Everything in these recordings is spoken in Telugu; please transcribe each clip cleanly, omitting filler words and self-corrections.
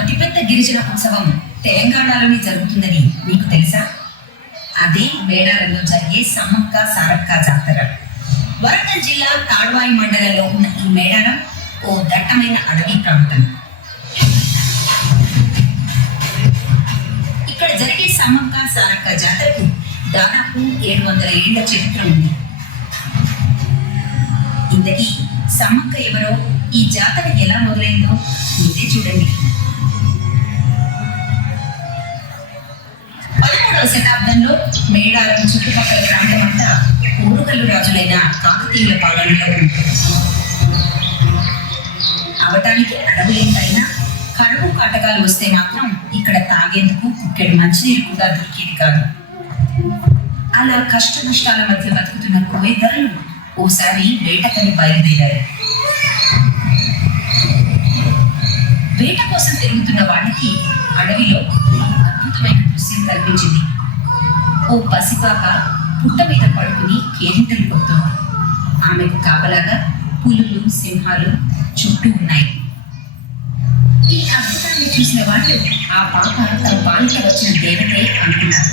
అతిపెద్ద గిరిజన ఉత్సవం తెలంగాణలోనే జరుగుతుందని మీకు తెలుసా? అదే మేడారంలో జరిగే సమ్మక్క సారక్క జాతర. వరంగల్ జిల్లా తాడ్వాయి మండలంలో ఉన్న ఈ మేడారం ఓ దట్టమైన అడవి ప్రాంతం. ఇక్కడ జరిగే సమ్మక్క సారక్క జాతరకు దాదాపు 700 ఏళ్ల చరిత్ర ఉంది. ఇంతకీ సమ్మక్క ఎవరో, ఈ జాతర ఎలా మొదలైందో మీరే చూడండి. 11వ శతాబ్దంలో మేడారం చుట్టుపక్కల ప్రాంతం అంతా ఓరుగల్లు రాజులైన కాకతీయుల పాలనలో ఉంది. అవటానికి అడవులేంతైనా కరువు కాటకాలు వస్తే మాత్రం ఇక్కడ తాగేందుకు కుక్కెడు మంచినీరు కూడా దొరికేది కాదు. అలా కష్ట నష్టాల మధ్య బతుకుతున్న కోయదరులు ఓసారి వేటకని బయలుదేరారు. వేట కోసం తిరుగుతున్న వాళ్ళకి అడవిలో అద్భుతమైన దృశ్యం కనిపించింది. ఓ పసిపాప పుట్ట మీద పడుకుని కేరింతలు కొడుతుంది. ఆమెకు కాపలాగా పులులు, సింహాలు చుట్టూ ఉన్నాయి. ఈ అద్భుతాన్ని చూసిన వాళ్ళు ఆ పాప తన పాలిట వచ్చిన దేవతే అనుకున్నారు.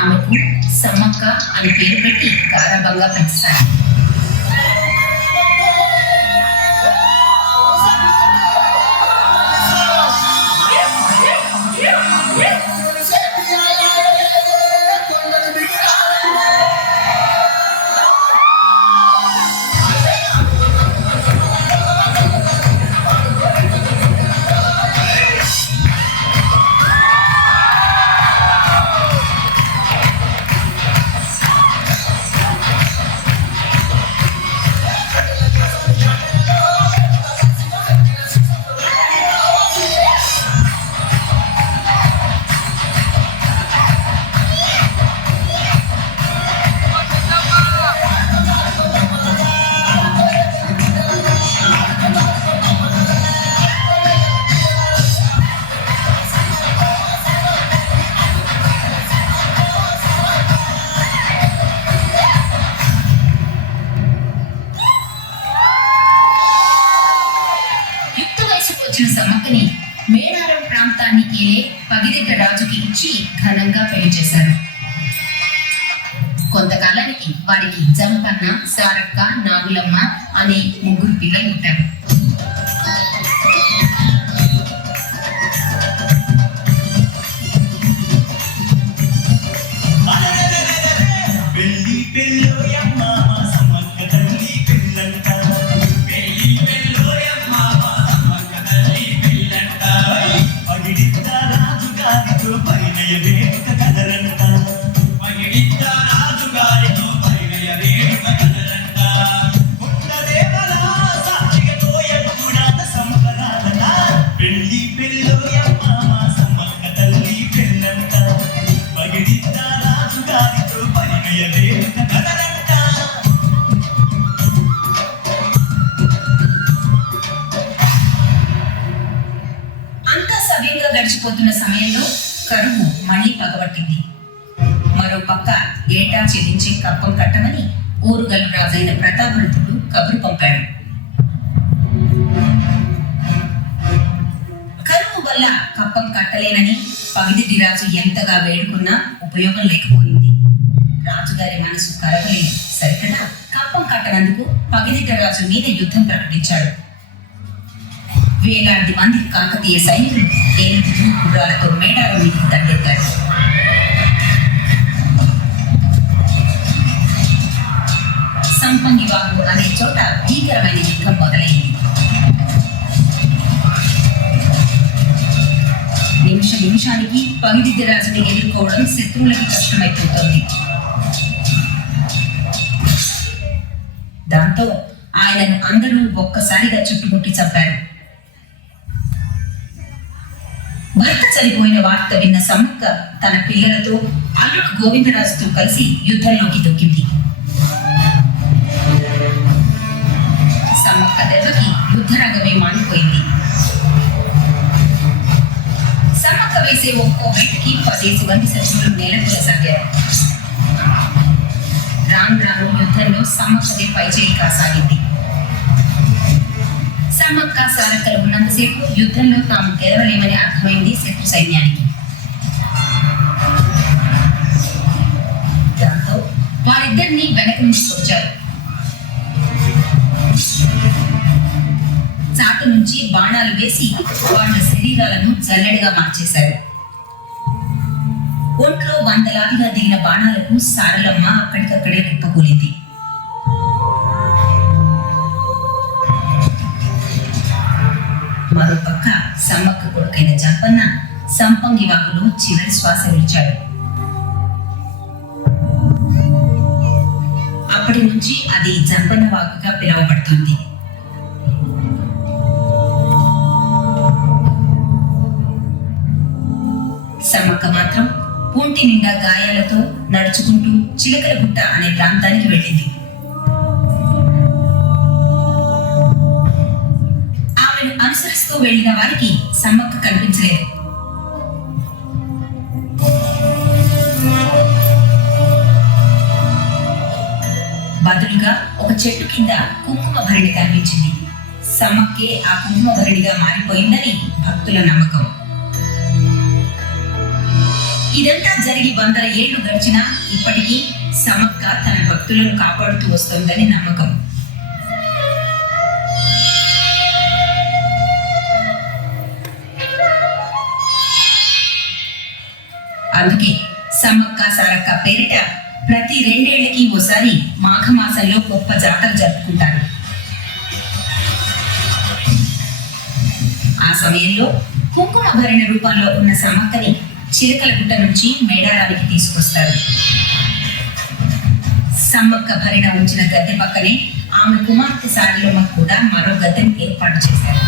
ఆమెకు సమ్మక్క అని పేరు పెట్టి గారాబంగా పెంచారు. వచ్చిన సమ్మక్కని మేడారం ప్రాంతాన్ని ఏలే పగిదెడ్డ రాజుకి ఇచ్చి ఘనంగా పెళ్లి చేశారు. కొంతకాలానికి వారికి జంపన్న, సారక్క, నాగులమ్మ అనే 3 పిల్లలు ఉంటారు. అంతా సవ్యంగా గడిచిపోతున్న సమయంలో కరువు మళ్లీ పగబట్టింది. మరో పక్క ఏటా చెల్లించే కప్పం కట్టమని ఓరుగల్లు రాజైన ప్రతాపరుద్రుడు కబురు పంపాడు. కరువు వల్ల కప్పం కట్టలేనని పగిదెడ్డి రాజు ఎంతగా వేడుకున్నా ఉపయోగం లేకపోయింది. రాజుగారి మనసు కరవలేదు సరికదా కప్పం కట్టనందుకు పగిదెడ్డి రాజు మీద యుద్ధం ప్రకటించాడు. వేలాది మంది కాకతీయ సైనికులు ఏనుగులు, గుర్రాలతో మేడారం మీదకి దండెత్తారు. సంపంగివాగు అనే చోట భీకరమైన యుద్ధం మొదలైంది. నిమిషానికి పగిదెడ్డి రాజుని ఎదుర్కోవడం శత్రువులకి కష్టమైపోతుంది. దాంతో ఆయనను అందరూ ఒక్కసారిగా చుట్టుముట్టి చంపారు. భర్త చనిపోయిన వార్త విన్న సమ్మక్క తన పిల్లలతో అల్లుడు గోవిందరాజుతో కలిసి యుద్ధంలోకి దొక్కింది. సమ్మక్క దెబ్బకి యుద్ధరంగమే మాడిపోయింది. సమ్మక్క వేసే ఒక్కో వెంటకి 10 మంది శత్రువులు నేలకొలసాగారు. రాను రాను యుద్ధంలో సమ్మక్కదే పైచేయి కాసాగింది. సమ్మక్క సారక్కలు ఉన్నంతసేపు యుద్ధంలో తాము గెలవలేమని అర్థమైంది శత్రు సైన్యానికి. దాంతో వారిద్దరిని వెనక తీసుకొచ్చారు. చాటు నుంచి బాణాలు వేసి వాళ్ళ శరీరాలను జల్లెడగా మార్చేశారు. ఒంట్లో వందలాదిగా దిగిన బాణాలకు సారలమ్మ అక్కడికక్కడే కుప్పకూలింది. మరోపక్క సమ్మక్క కొడుకైన జంపన్న సంపంగి వాకులో చివరి శ్వాస విడిచాడు. అప్పటి నుంచి అది జంపన్న వాకుగా పిలువబడుతుంది. సమ్మక్క మాత్రం ఒంటి నిండా గాయాలతో నడుచుకుంటూ చిలకలగుట్ట అనే ప్రాంతానికి వెళ్ళింది. ఆమెను అనుసరిస్తూ వెళ్లిన వారికి సమ్మక్క కనిపించలేదు. బదులుగా ఒక చెట్టు కింద కుంకుమ భరిణి కనిపించింది. సమ్మక్కే ఆ కుంకుమ భరిణిగా మారిపోయిందని భక్తుల నమ్మకం. ఇదంతా జరిగి 100 ఏళ్లు గడిచినా ఇప్పటికీ సమ్మక్క తన భక్తులను కాపాడుతూ వస్తోందని నమ్మకం. అందుకే సమ్మక్క సారక్క పేరిట ప్రతి 2 ఏళ్లకి ఓసారి మాఘమాసంలో గొప్ప జాతర జరుపుకుంటారు. ఆ సమయంలో కుంకుమ భరిణ రూపంలో ఉన్న సమ్మక్కని చిలకలగుట్ట నుంచి మేడారానికి తీసుకొస్తారు. సమ్మక్క భరిణ ఉంచిన గద్దె పక్కనే ఆమె కుమార్తె సారలమ్మ కూడా మరో గద్దెను ఏర్పాటు చేశారు.